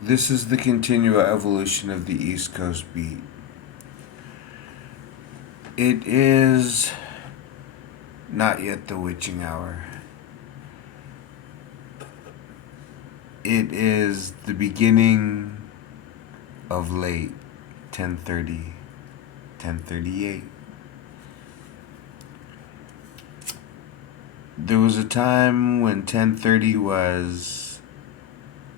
This is the continual evolution of the East Coast beat. It is not yet the witching hour. It is the beginning of late 10:30, 10:38. There was a time when 10:30 was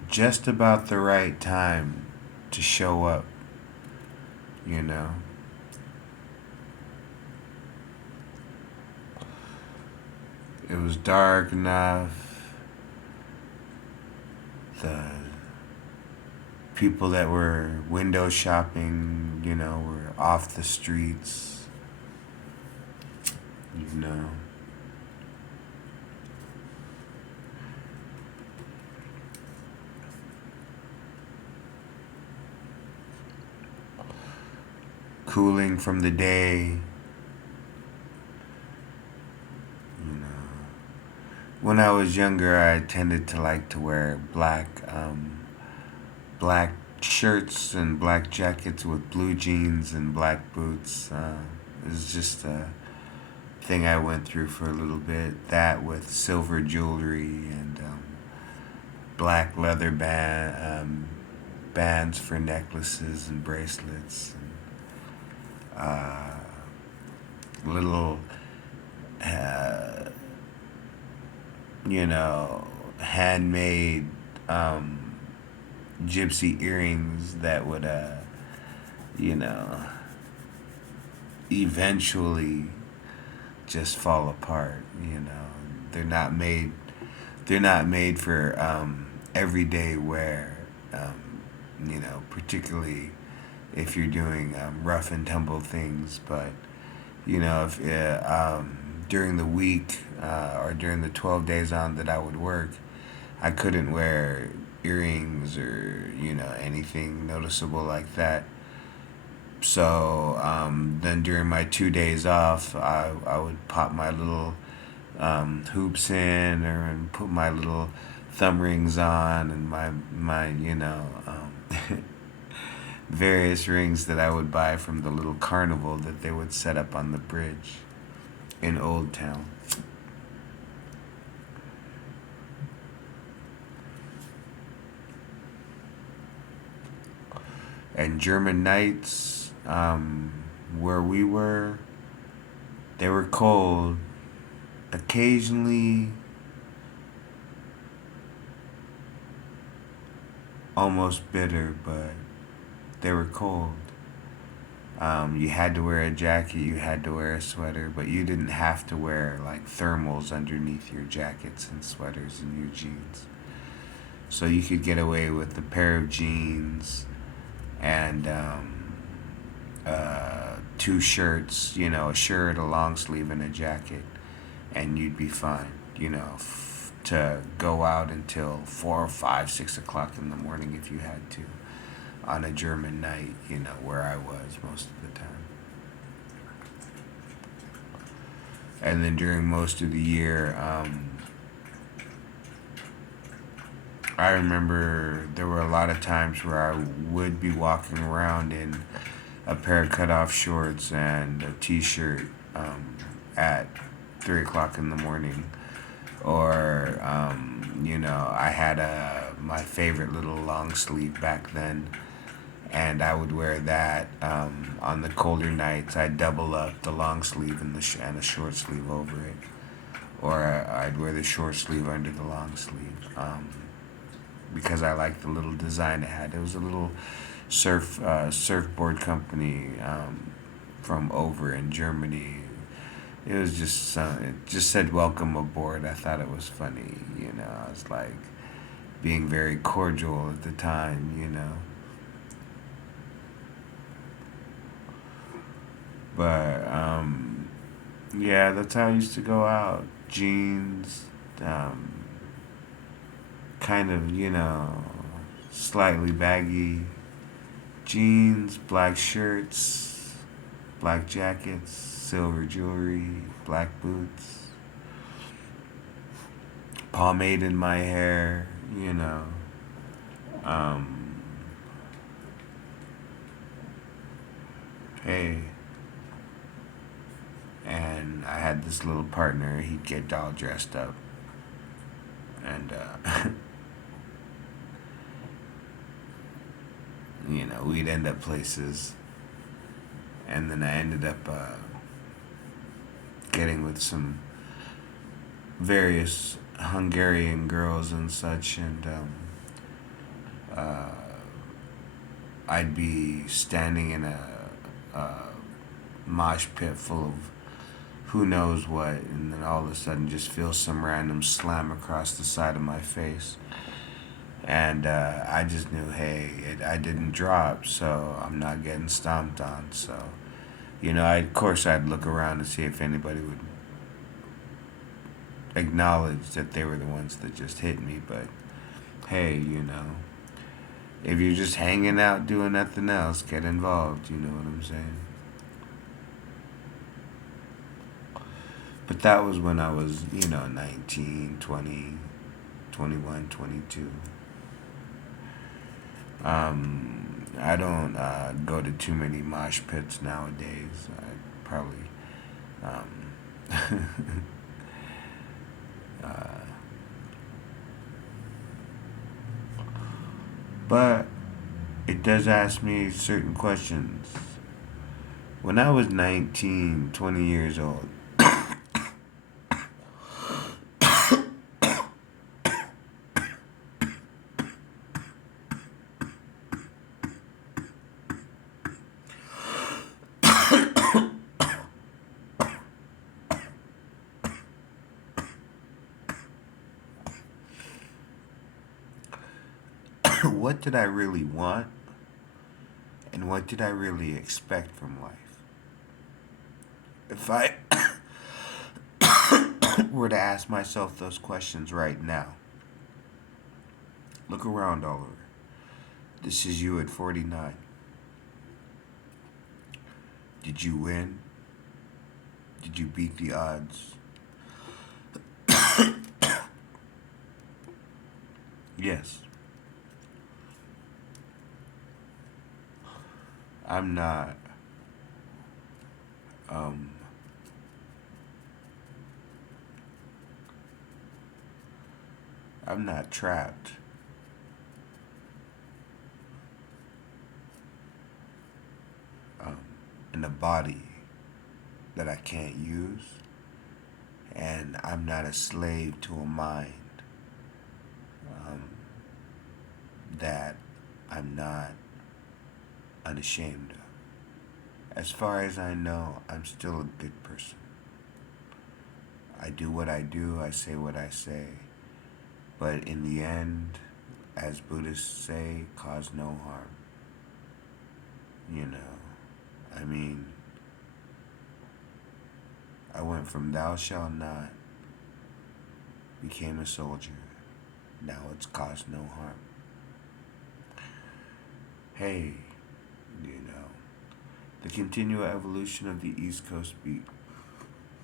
just about the right time to show up, you know. It was dark enough. The people that were window shopping, were off the streets, you know. Cooling from the day, you know. When I was younger, I tended to like to wear black shirts and black jackets with blue jeans and black boots. It was just a thing I went through for a little bit. That with silver jewelry and black leather bands for necklaces and bracelets. And, little, uh, handmade gypsy earrings that would, you know, eventually just fall apart. They're not made. They're not made for everyday wear. Particularly if you're doing rough and tumble things. But if during the week or during the 12 days on that I would work, I couldn't wear earrings or anything noticeable like that. So then during my 2 days off, I would pop my little hoops in and put my little thumb rings on and my various rings that I would buy from the little carnival that they would set up on the bridge in Old Town. And German nights, where we were, they were cold. Occasionally, almost bitter, but they were cold. You had to wear a jacket, you had to wear a sweater, but you didn't have to wear like thermals underneath your jackets and sweaters and your jeans. So you could get away with a pair of jeans and two shirts, a shirt, a long sleeve, and a jacket, and you'd be fine, to go out until 4 or 5, 6 o'clock in the morning if you had to on a German night, where I was most of the time. And then during most of the year, I remember there were a lot of times where I would be walking around in a pair of cut-off shorts and a t-shirt at 3 o'clock in the morning, or I had my favorite little long sleeve back then, and I would wear that on the colder nights. I'd double up the long sleeve and and a short sleeve over it, or I'd wear the short sleeve under the long sleeve, because I liked the little design it had. It was a little surfboard company from over in Germany. It was just it just said "Welcome aboard." I thought it was funny. I was like being very cordial at the time. But yeah, that's how I used to go out. Jeans, um, kind of slightly baggy jeans, black shirts, black jackets, silver jewelry, black boots, pomade in my hair. Um, Hey, and I had this little partner. He'd get all dressed up, and we'd end up places, and then I ended up getting with some various Hungarian girls and such, and uh, I'd be standing in a mosh pit full of who knows what, and then all of a sudden just feel some random slam across the side of my face. And I just knew, hey, I didn't drop, so I'm not getting stomped on. So, of course, I'd look around to see if anybody would acknowledge that they were the ones that just hit me. But hey, if you're just hanging out doing nothing else, get involved. You know what I'm saying? But that was when I was, 19, 20, 21, 22. I don't go to too many mosh pits nowadays. I probably, um, uh, but it does ask me certain questions. When I was 19, 20 years old, what did I really want and what did I really expect from life? If I were to ask myself those questions right now, look around, Oliver. This is you at 49. Did you win? Did you beat the odds? Yes. I'm not um I'm not trapped um in a body that I can't use, and I'm not a slave to a mind um, that I'm not unashamed of. As far as I know, I'm still a good person. I do what I do, I say what I say, but in the end, as Buddhists say, cause no harm. You know, I mean, I went from thou shalt not, became a soldier. Now it's cause no harm. Hey, you know, the continual evolution of the East Coast beat.